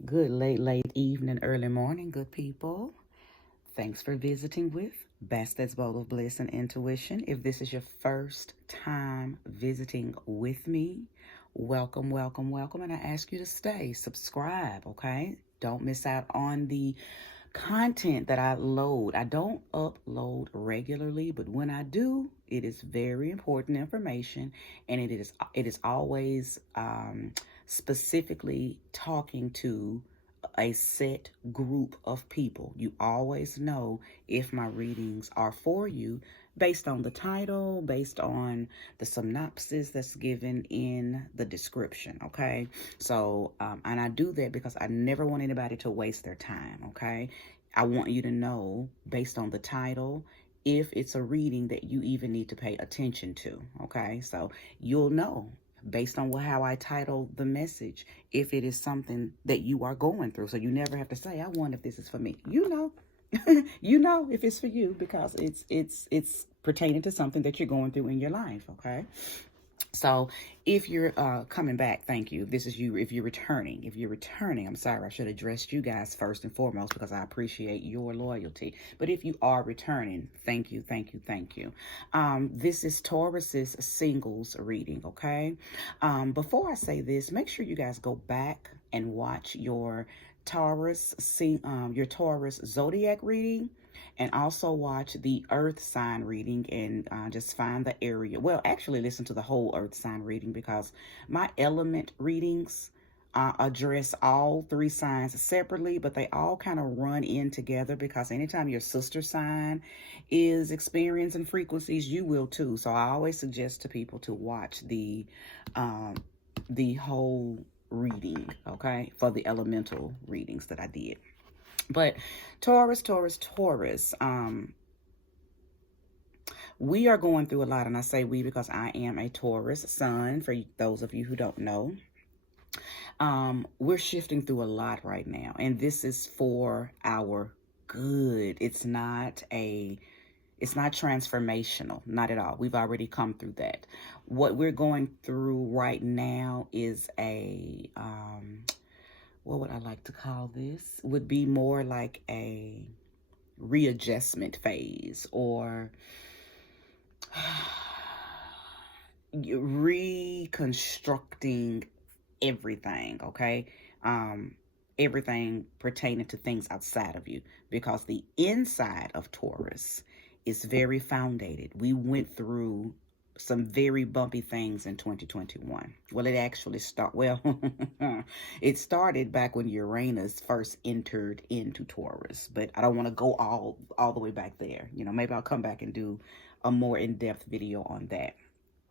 Good late evening, early morning, good people. Thanks for visiting with Bastet's Bowl of Bliss and Intuition. If this is your first time visiting with me, welcome, welcome, welcome. And I ask you to stay, subscribe, okay? Don't miss out on the content that I load. I don't upload regularly, but when I do, it is very important information, and it is always specifically talking to a set group of people. You always know if my readings are for you based on the title, based on the synopsis that's given in the description, okay? So, and I do that because I never want anybody to waste their time, okay? I want you to know based on the title if it's a reading that you even need to pay attention to, okay? So you'll know based on how I title the message if it is something that you are going through. So you never have to say, I wonder if this is for me. You know. You know if it's for you because it's pertaining to something that you're going through in your life, okay? So if you're coming back, thank you. This is you. If you're returning, I'm sorry, I should address you guys first and foremost because I appreciate your loyalty. But if you are returning, thank you, thank you, thank you. This is Taurus's singles reading, okay? Before I say this, make sure you guys go back and watch your Taurus zodiac reading, and also watch the earth sign reading, and just find the area. Well, actually listen to the whole earth sign reading because my element readings address all three signs separately, but they all kind of run in together because anytime your sister sign is experiencing frequencies, you will too. So I always suggest to people to watch the whole reading, okay, for the elemental readings that I did. But Taurus, we are going through a lot, and I say we because I am a Taurus sun, for those of you who don't know. We're shifting through a lot right now, and this is for our good. It's not transformational, not at all. We've already come through that. What we're going through right now is what would I like to call this? Would be more like a readjustment phase, or reconstructing everything, okay? Everything pertaining to things outside of you, because the inside of Taurus is very founded. We went through some very bumpy things in 2021. Well, it actually it started back when Uranus first entered into Taurus, but I don't want to go all the way back there. You know, maybe I'll come back and do a more in-depth video on that,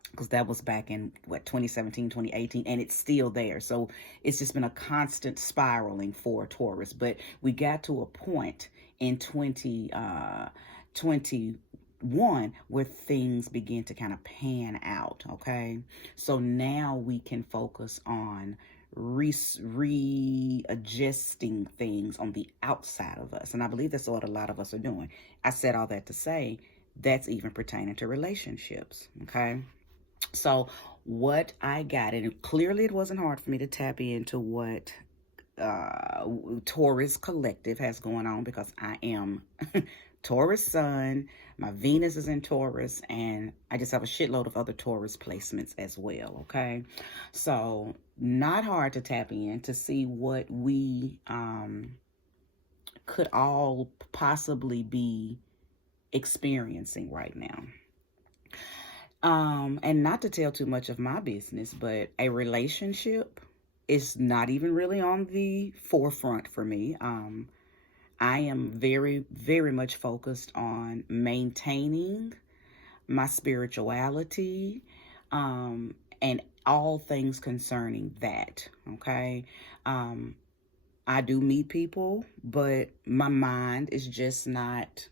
because that was back in 2017, 2018, and it's still there. So it's just been a constant spiraling for Taurus. But we got to a point in 2021 where things begin to kind of pan out, okay? So now we can focus on readjusting things on the outside of us. And I believe that's what a lot of us are doing. I said all that to say that's even pertaining to relationships, okay? So what I got, and clearly it wasn't hard for me to tap into what Taurus Collective has going on, because I am Taurus Sun, my Venus is in Taurus, and I just have a shitload of other Taurus placements as well, okay? So not hard to tap in to see what we could all possibly be experiencing right now. And not to tell too much of my business, but a relationship is not even really on the forefront for me. I am very, very much focused on maintaining my spirituality, and all things concerning that, okay? I do meet people, but my mind is just not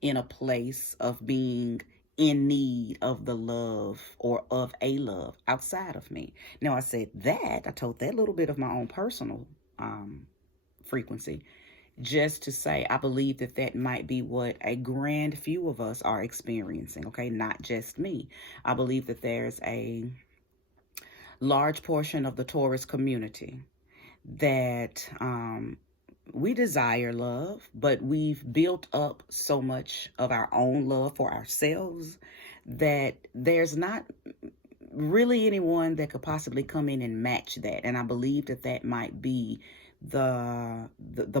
in a place of being in need of the love or of a love outside of me. Now, I said that, I told that little bit of my own personal frequency, just to say I believe that that might be what a grand few of us are experiencing, okay? Not just me. I believe that there's a large portion of the Taurus community that we desire love, but we've built up so much of our own love for ourselves that there's not really anyone that could possibly come in and match that. And I believe that that might be the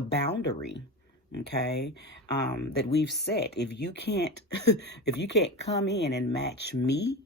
boundary, okay, that we've set. If you can't if you can't come in and match me,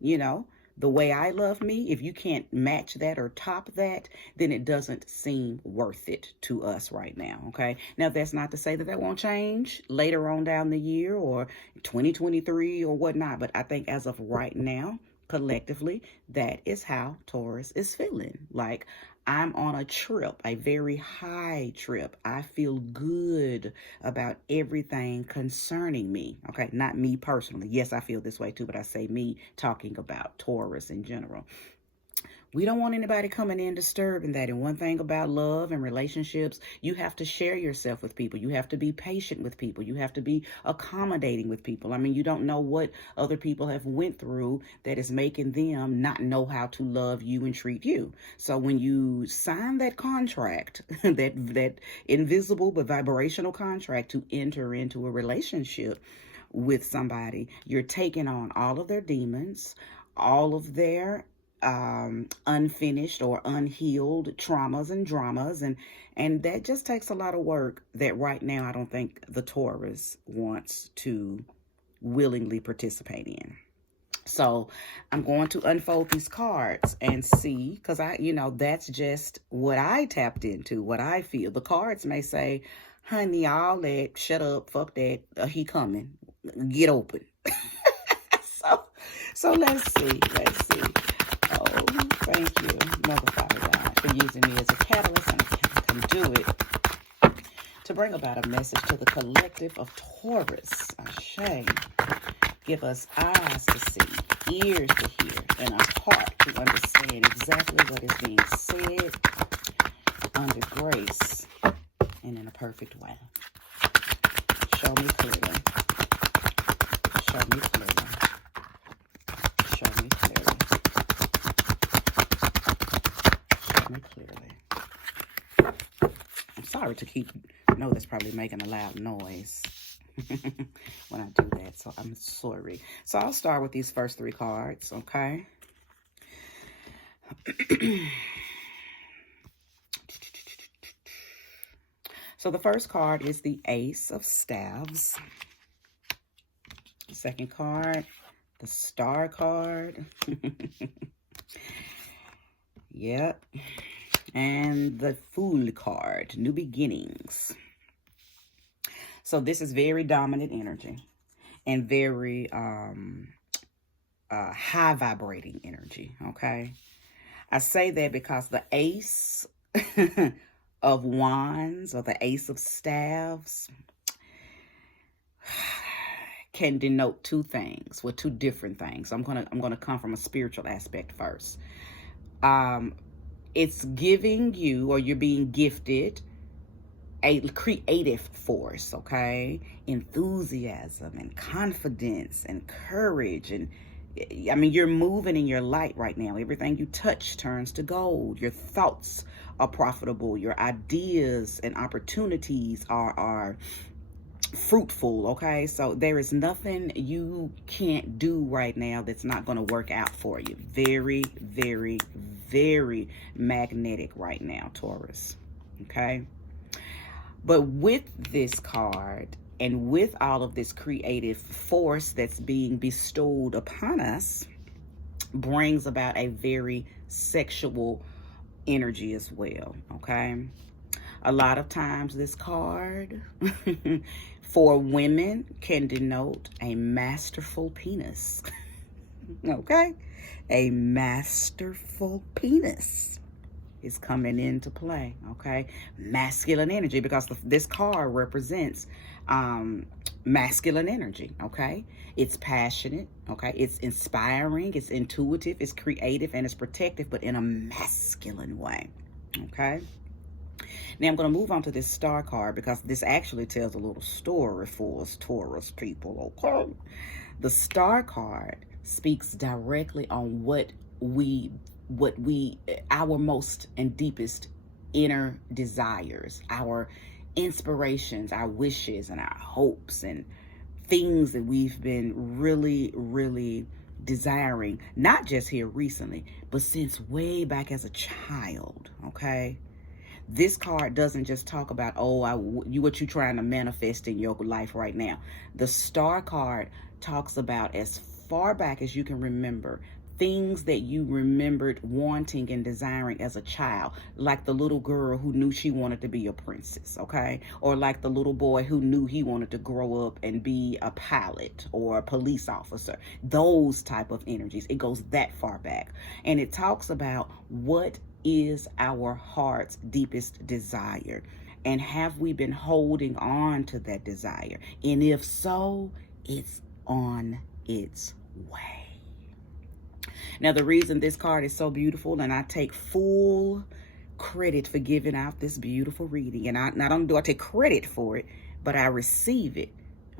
you know, the way I love me, if you can't match that or top that, then it doesn't seem worth it to us right now, okay? Now, that's not to say that that won't change later on down the year or 2023 or whatnot, but I think as of right now, collectively, that is how Taurus is feeling. Like, I'm on a trip, a very high trip. I feel good about everything concerning me. Okay, not me personally. Yes, I feel this way too, but I say me talking about Taurus in general. We don't want anybody coming in disturbing that. And one thing about love and relationships, you have to share yourself with people. You have to be patient with people. You have to be accommodating with people. I mean, you don't know what other people have went through that is making them not know how to love you and treat you. So when you sign that contract, that invisible but vibrational contract to enter into a relationship with somebody, you're taking on all of their demons, all of their unfinished or unhealed traumas and dramas, and that just takes a lot of work that right now I don't think the Taurus wants to willingly participate in. So I'm going to unfold these cards and see, because that's just what I tapped into, what I feel. The cards may say, honey, all that, shut up, fuck that, he coming, get open. so let's see. Oh, thank you, Mother Father God, for using me as a catalyst and a conduit to bring about a message to the collective of Taurus. Ashe. Give us eyes to see, ears to hear, and a heart to understand exactly what is being said under grace and in a perfect way. Show me clearly. Show me clearly. Show me clearly. Show me clearly. I'm sorry to keep, I know that's probably making a loud noise when I do that, so I'm sorry. So I'll start with these first three cards, okay? So the first card is the Ace of Staves. The second card, the Star card. Yep. And the Fool card, New Beginnings. So this is very dominant energy and very high vibrating energy, okay? I say that because the Ace of Wands or the Ace of Staves can denote two things, well, two different things. I'm gonna come from a spiritual aspect first. It's giving you, or you're being gifted, a creative force, okay? Enthusiasm and confidence and courage. And I mean, you're moving in your light right now. Everything you touch turns to gold. Your thoughts are profitable. Your ideas and opportunities are fruitful, okay? So there is nothing you can't do right now that's not going to work out for you. Very, very, very magnetic right now, Taurus, okay? But with this card and with all of this creative force that's being bestowed upon us, brings about a very sexual energy as well, okay? A lot of times this card for women can denote a masterful penis, okay? A masterful penis is coming into play, okay? Masculine energy, because this card represents masculine energy, okay? It's passionate, okay? It's inspiring, it's intuitive, it's creative, and it's protective, but in a masculine way, okay? Now I'm going to move on to this Star card because this actually tells a little story for us Taurus people, okay? The Star card speaks directly on what our most and deepest inner desires, our inspirations, our wishes, and our hopes, and things that we've been really, really desiring, not just here recently, but since way back as a child, okay? This card doesn't just talk about, what you're trying to manifest in your life right now. The star card talks about as far back as you can remember, things that you remembered wanting and desiring as a child, like the little girl who knew she wanted to be a princess, okay? Or like the little boy who knew he wanted to grow up and be a pilot or a police officer. Those type of energies. It goes that far back. And it talks about what is our heart's deepest desire, and have we been holding on to that desire? And if so, it's on its way. Now, the reason this card is so beautiful, and I take full credit for giving out this beautiful reading, and not only do I take credit for it, but I receive it.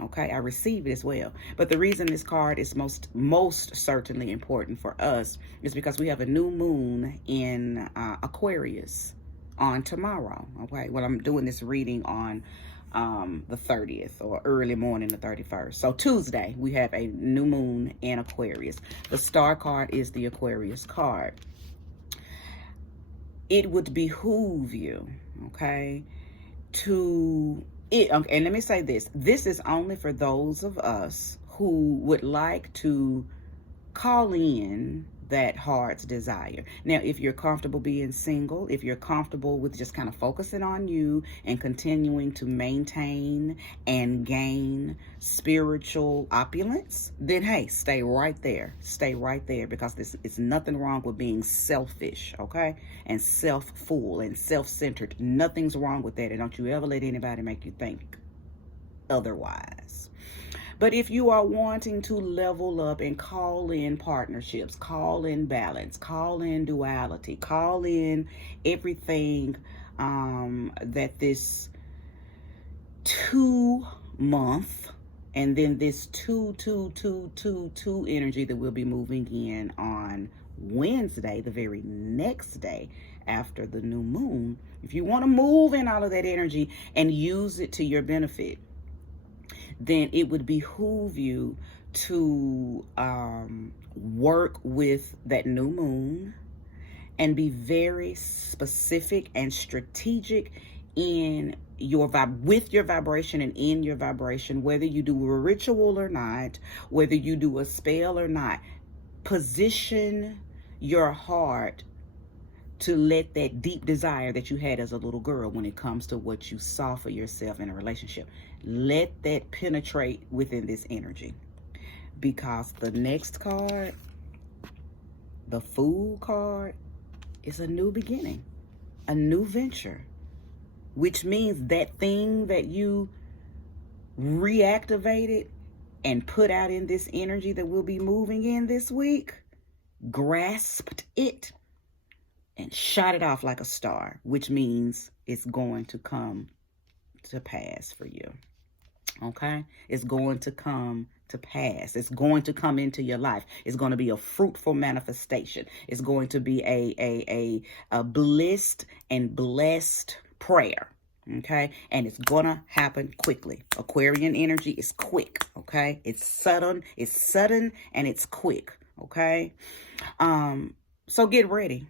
Okay, I receive it as well. But the reason this card is most certainly important for us is because we have a new moon in Aquarius on tomorrow. Okay, well, I'm doing this reading on the 30th, or early morning the 31st. So Tuesday, we have a new moon in Aquarius. The star card is the Aquarius card. It would behoove you, okay, and let me say this is only for those of us who would like to call in that heart's desire. Now, if you're comfortable being single, if you're comfortable with just kind of focusing on you and continuing to maintain and gain spiritual opulence, then hey, stay right there. Stay right there, because this is nothing wrong with being selfish, okay? And self-full and self-centered. Nothing's wrong with that. And don't you ever let anybody make you think otherwise. But if you are wanting to level up and call in partnerships, call in balance, call in duality, call in everything that this 2-month and then this 2 energy that we'll be moving in on Wednesday, the very next day after the new moon, if you want to move in all of that energy and use it to your benefit, then it would behoove you to work with that new moon and be very specific and strategic in with your vibration and in your vibration, whether you do a ritual or not, whether you do a spell or not. Position your heart to let that deep desire that you had as a little girl when it comes to what you saw for yourself in a relationship, let that penetrate within this energy. Because the next card, the Fool card, is a new beginning, a new venture, which means that thing that you reactivated and put out in this energy that we'll be moving in this week, grasped it and shot it off like a star, which means it's going to come to pass for you. Okay? It's going to come to pass. It's going to come into your life. It's going to be a fruitful manifestation. It's going to be a blissed and blessed prayer. Okay? And it's going to happen quickly. Aquarian energy is quick. Okay? It's sudden, and it's quick. Okay? So get ready.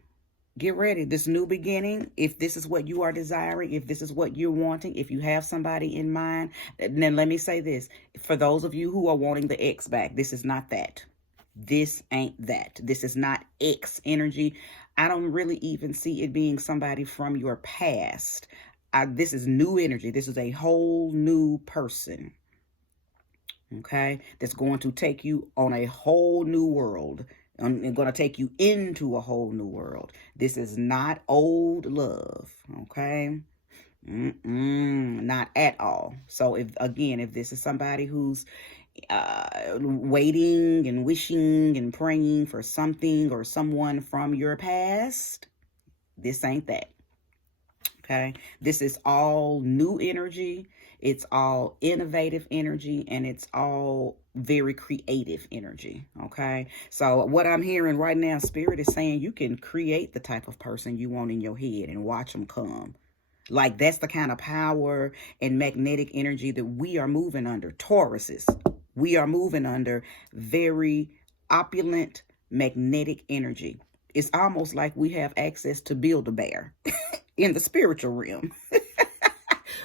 Get ready. This new beginning, if this is what you are desiring, if this is what you're wanting, if you have somebody in mind, then let me say this. For those of you who are wanting the ex back, this is not that. This ain't that. This is not ex energy. I don't really even see it being somebody from your past. This is new energy. This is a whole new person. Okay? That's going to take you on a whole new world. I'm going to take you into a whole new world. This is not old love, okay? Not at all. So if this is somebody who's waiting and wishing and praying for something or someone from your past, this ain't that, Okay. This is all new energy. It's all innovative energy, and it's all very creative energy. Okay. So what I'm hearing right now, Spirit is saying you can create the type of person you want in your head and watch them come. Like, that's the kind of power and magnetic energy that we are moving under. Tauruses. We are moving under very opulent magnetic energy. It's almost like we have access to Build-A-Bear in the spiritual realm.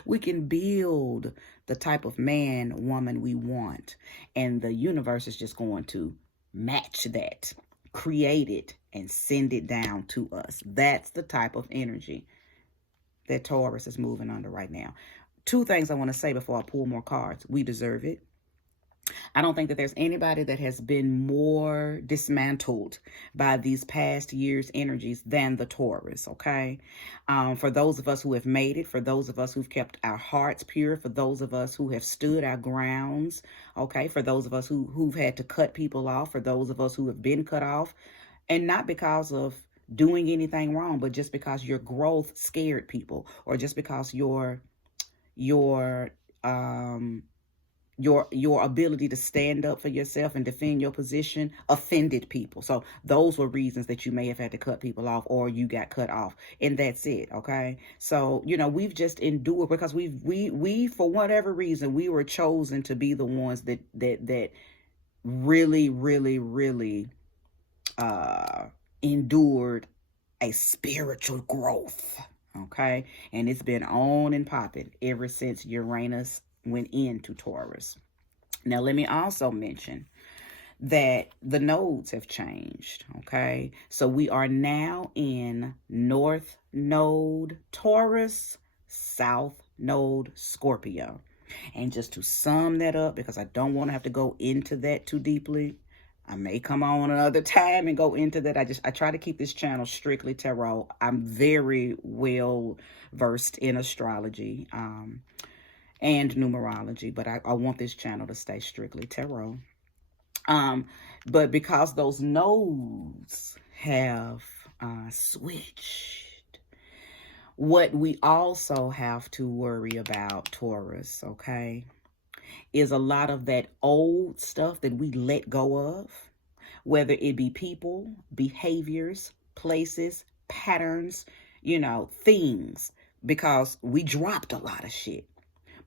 We can build the type of man, woman we want. And the universe is just going to match that, create it, and send it down to us. That's the type of energy that Taurus is moving under right now. Two things I want to say before I pull more cards. We deserve it. I don't think that there's anybody that has been more dismantled by these past years' energies than the Taurus, okay? For those of us who have made it, for those of us who've kept our hearts pure, for those of us who have stood our grounds, okay? For those of us who've had to cut people off, for those of us who have been cut off, and not because of doing anything wrong, but just because your growth scared people, or just because your ability to stand up for yourself and defend your position offended people. So those were reasons that you may have had to cut people off, or you got cut off, and that's it. Okay. So, we've just endured because we for whatever reason, we were chosen to be the ones that really, really, really, endured a spiritual growth. Okay. And it's been on and popping ever since Uranus went into Taurus. Now, let me also mention that the nodes have changed. Okay. So we are now in North Node Taurus, South Node Scorpio. And just to sum that up, because I don't want to have to go into that too deeply, I may come on another time and go into that. I try to keep this channel strictly tarot. I'm very well versed in astrology and numerology, but I want this channel to stay strictly tarot. But because those nodes have switched, what we also have to worry about, Taurus, okay, is a lot of that old stuff that we let go of, whether it be people, behaviors, places, patterns, things, because we dropped a lot of shit.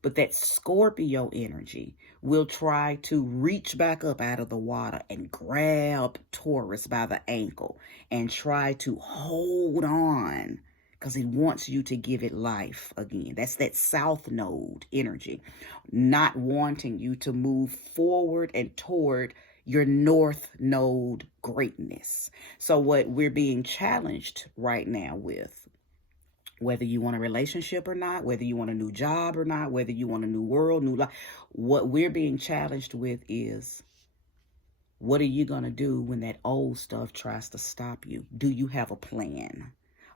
But that Scorpio energy will try to reach back up out of the water and grab Taurus by the ankle and try to hold on, because it wants you to give it life again. That's that South Node energy, not wanting you to move forward and toward your North Node greatness. So what we're being challenged right now with, whether you want a relationship or not, whether you want a new job or not, whether you want a new world, new life, what we're being challenged with is, what are you going to do when that old stuff tries to stop you? Do you have a plan?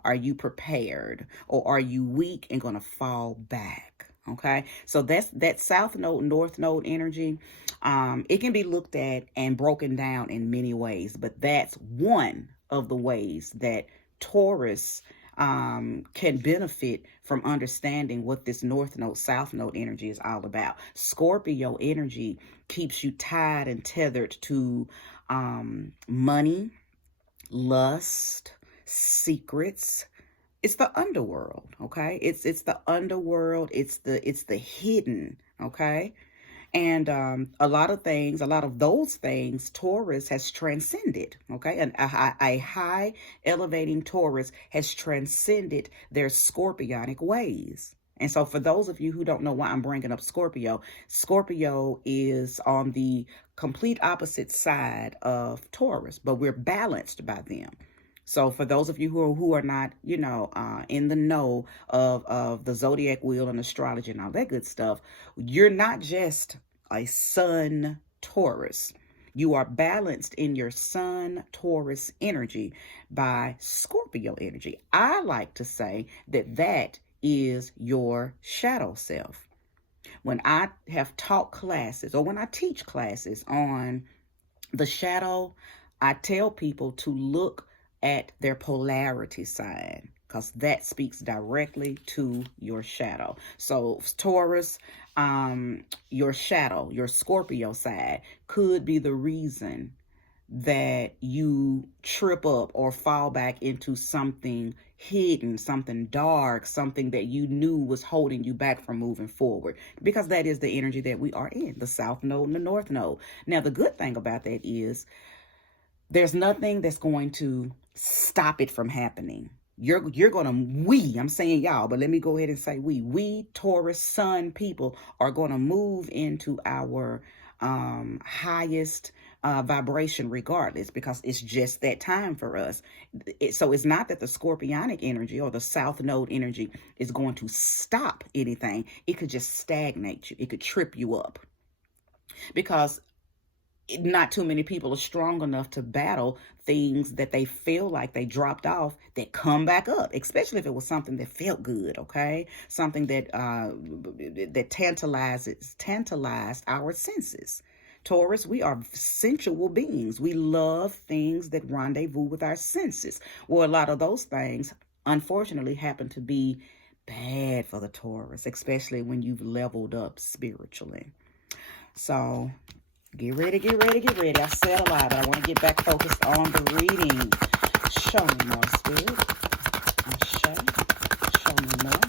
Are you prepared, or are you weak and going to fall back? Okay. So that's that South Node, North Node energy. It can be looked at and broken down in many ways, but that's one of the ways that Taurus can benefit from understanding what this North Node, South Node energy is all about. Scorpio energy keeps you tied and tethered to money, lust, secrets. It's the underworld, okay? It's the underworld. It's the hidden, okay? And a lot of those things, Taurus has transcended, okay? And a high elevating Taurus has transcended their scorpionic ways. And so for those of you who don't know why I'm bringing up Scorpio, Scorpio is on the complete opposite side of Taurus, but we're balanced by them. So for those of you who are not, in the know of the zodiac wheel and astrology and all that good stuff, you're not just a sun Taurus. You are balanced in your sun Taurus energy by Scorpio energy. I like to say that is your shadow self. When I have taught classes, or when I teach classes on the shadow, I tell people to look at their polarity sign. because that speaks directly to your shadow. So Taurus, your shadow, your Scorpio side could be the reason that you trip up or fall back into something hidden, something dark, something that you knew was holding you back from moving forward, because that is the energy that we are in, the South Node and the North Node. Now, the good thing about that is there's nothing that's going to stop it from happening. You're gonna, I'm saying y'all, but let me go ahead and say we Taurus sun people are gonna move into our highest vibration regardless, because it's just that time for us. So it's not that the scorpionic energy or the South Node energy is going to stop anything. It could just stagnate you. It could trip you up, because not too many people are strong enough to battle things that they feel like they dropped off that come back up, especially if it was something that felt good, okay? Something that that tantalized our senses. Taurus, we are sensual beings. We love things that rendezvous with our senses. Well, a lot of those things, unfortunately, happen to be bad for the Taurus, especially when you've leveled up spiritually. So get ready, get ready, get ready. I said a lot, but I want to get back focused on the reading. Show me more, Spirit. Show me more.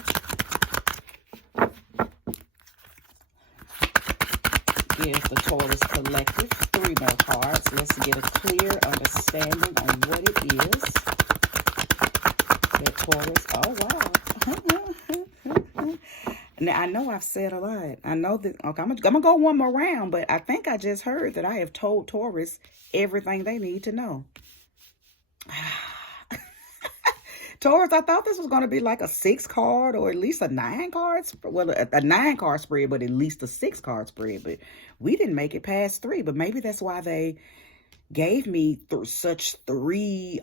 Give the Taurus Collective 3 more cards. Let's get a clear understanding on what it is that Taurus, oh wow. Now, I know I've said a lot. I know that, okay, I'm going to go one more round, but I think I just heard that I have told Taurus everything they need to know. Taurus, I thought this was going to be like a 6-card or at least a 9-card, well, a 9-card spread, but at least a 6-card spread. But we didn't make it past 3, but maybe that's why they gave me such 3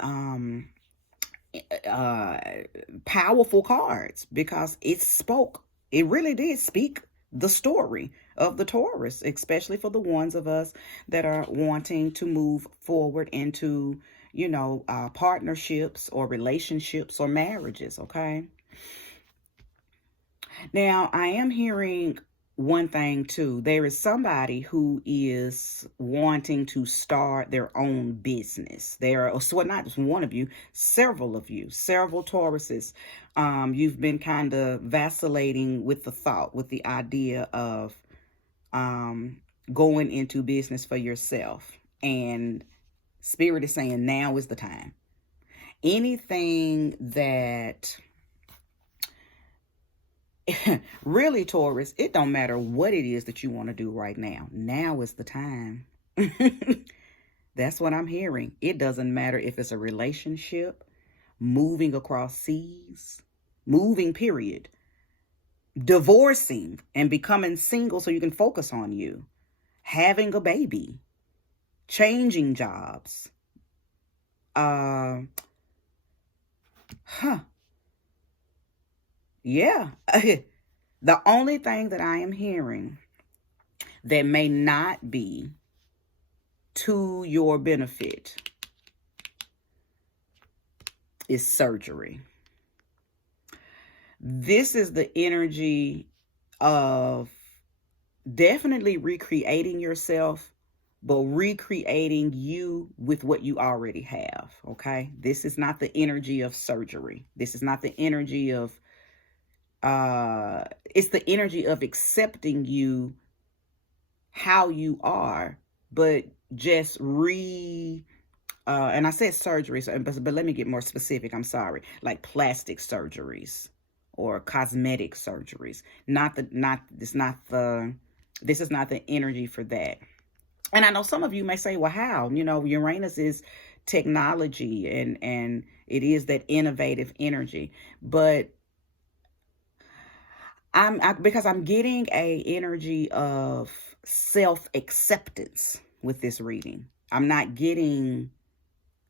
powerful cards, because it really did speak the story of the Taurus, especially for the ones of us that are wanting to move forward into, you know, partnerships or relationships or marriages, okay? Now, I am hearing one thing too. There is somebody who is wanting to start their own business. So not just one of you, several Tauruses. You've been kind of vacillating with the thought, with the idea of going into business for yourself. And Spirit is saying now is the time. Anything that really, Taurus, it don't matter what it is that you want to do right now. Now is the time. That's what I'm hearing. It doesn't matter if it's a relationship, moving across seas, moving, period, divorcing and becoming single so you can focus on you, having a baby, changing jobs, yeah. The only thing that I am hearing that may not be to your benefit is surgery. This is the energy of definitely recreating yourself, but recreating you with what you already have, okay? This is not the energy of surgery. This is not the energy of, it's the energy of accepting you how you are, but just and I said surgery, but let me get more specific. I'm sorry, like plastic surgeries or cosmetic surgeries. This is not the energy for that. And I know some of you may say, well, how? You know, Uranus is technology and it is that innovative energy. But because I'm getting a energy of self-acceptance with this reading. I'm not getting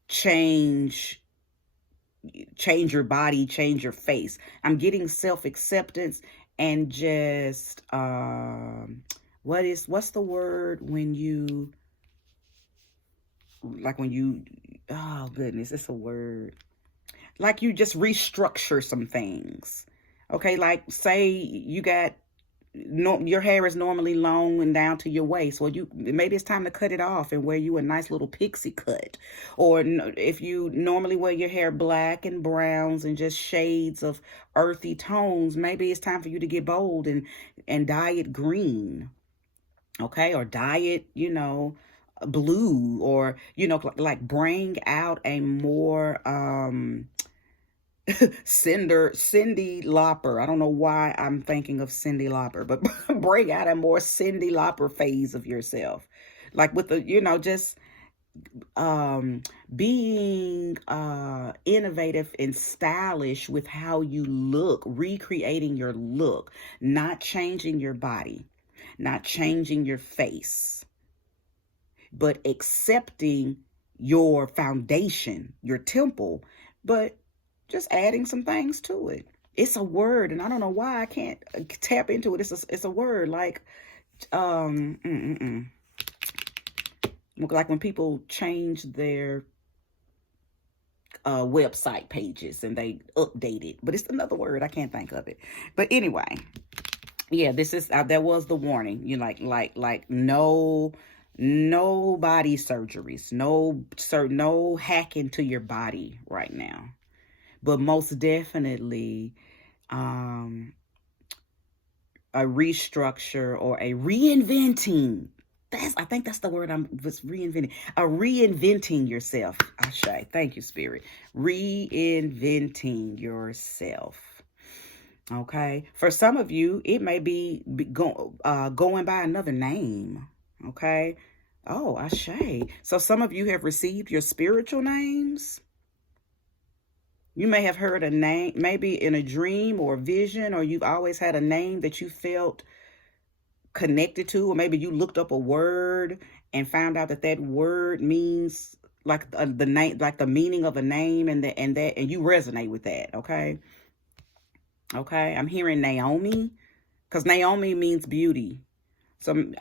change your body, change your face. I'm getting self-acceptance and just what's the word when you oh goodness, it's a word like you just restructure some things. Okay, like say you got your hair is normally long and down to your waist. Well, maybe it's time to cut it off and wear you a nice little pixie cut. Or if you normally wear your hair black and browns and just shades of earthy tones, maybe it's time for you to get bold and dye it green. Okay, or dye it, blue, or like bring out a more Cyndi Lauper. I don't know why I'm thinking of Cyndi Lauper, but bring out a more Cyndi Lauper phase of yourself. Like with the, just being innovative and stylish with how you look, recreating your look, not changing your body, not changing your face, but accepting your foundation, your temple, but just adding some things to it. It's a word, and I don't know why I can't tap into it. It's a word like like when people change their website pages and they update it, but it's another word. I can't think of it. But anyway, yeah, this is that was the warning. Like no body surgeries, no hacking to your body right now. But most definitely a restructure or a reinventing. I think that's the word was reinventing. A reinventing yourself. Ashe. Thank you, Spirit. Reinventing yourself. Okay. For some of you, it may be going by another name. Okay. Oh, Ashe. So some of you have received your spiritual names. You may have heard a name, maybe in a dream or a vision, or you've always had a name that you felt connected to, or maybe you looked up a word and found out that word means like the name, like the meaning of a name, and you resonate with that. Okay. I'm hearing Naomi, because Naomi means beauty. So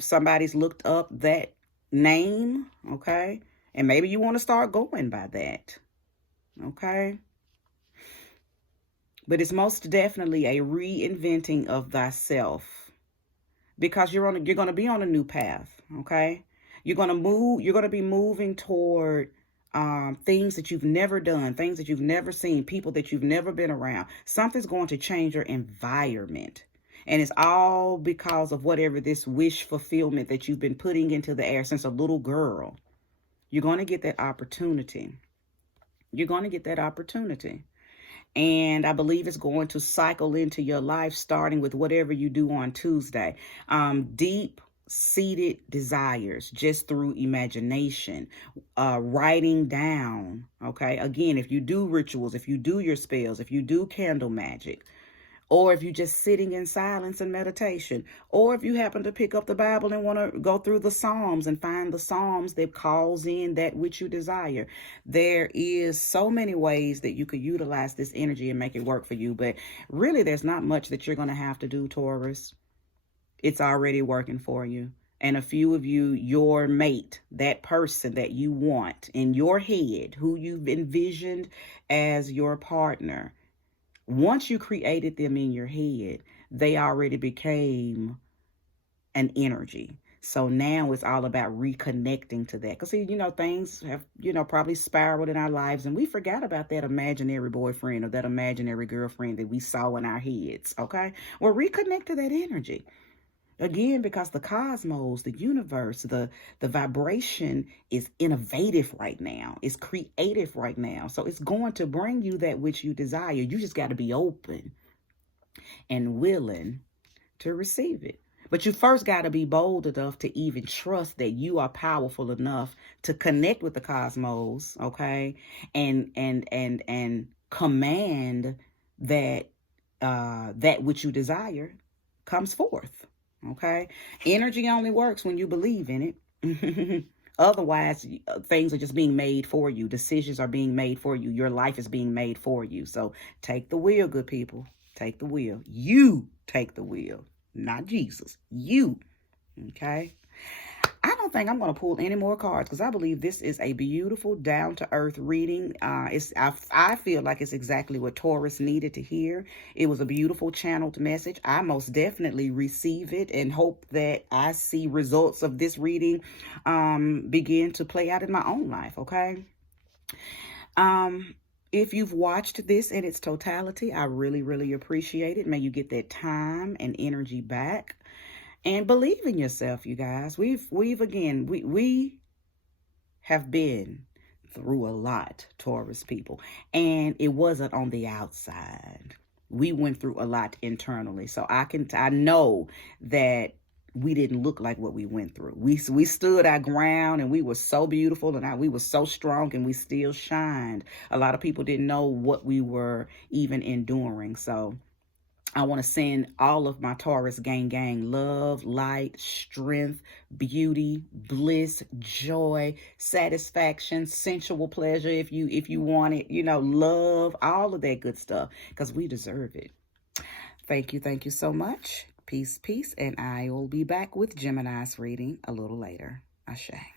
somebody's looked up that name. Okay. And maybe you want to start going by that. Okay. But it's most definitely a reinventing of thyself, because you're going to be on a new path. Okay. You're going to be moving toward things that you've never done, things that you've never seen, people that you've never been around. Something's going to change your environment. And it's all because of whatever this wish fulfillment that you've been putting into the air since a little girl. You're going to get that opportunity. You're going to get that opportunity. And I believe it's going to cycle into your life, starting with whatever you do on Tuesday. Deep-seated desires just through imagination, writing down. Okay. Again, if you do rituals, if you do your spells, if you do candle magic, or if you're just sitting in silence and meditation, or if you happen to pick up the Bible and want to go through the Psalms and find the Psalms that calls in that which you desire. There is so many ways that you could utilize this energy and make it work for you. But really, there's not much that you're going to have to do, Taurus. It's already working for you. And a few of you, your mate, that person that you want in your head, who you've envisioned as your partner, once you created them in your head, they already became an energy. So now it's all about reconnecting to that. Because, see, things have, probably spiraled in our lives, and we forgot about that imaginary boyfriend or that imaginary girlfriend that we saw in our heads. Okay. Well, reconnect to that energy. Again, because the cosmos, the universe, the vibration is innovative right now. It's creative right now. So it's going to bring you that which you desire. You just got to be open and willing to receive it. But you first got to be bold enough to even trust that you are powerful enough to connect with the cosmos, okay? And command that that which you desire comes forth. Okay. Energy only works when you believe in it. Otherwise, things are just being made for you. Decisions are being made for you. Your life is being made for you. So take the wheel, good people. Take the wheel. You take the wheel, not Jesus. You. Okay. I don't think I'm going to pull any more cards because I believe this is a beautiful, down-to-earth reading. I feel like it's exactly what Taurus needed to hear. It was a beautiful channeled message. I most definitely receive it and hope that I see results of this reading begin to play out in my own life, okay? If you've watched this in its totality, I really, really appreciate it. May you get that time and energy back. And believe in yourself, you guys. We have been through a lot, Taurus people. And it wasn't on the outside. We went through a lot internally. So I know that we didn't look like what we went through. We stood our ground and we were so beautiful and we were so strong and we still shined. A lot of people didn't know what we were even enduring. So I want to send all of my Taurus gang gang love, light, strength, beauty, bliss, joy, satisfaction, sensual pleasure if you want it, love, all of that good stuff because we deserve it. Thank you so much. Peace, and I will be back with Gemini's reading a little later. Ashe.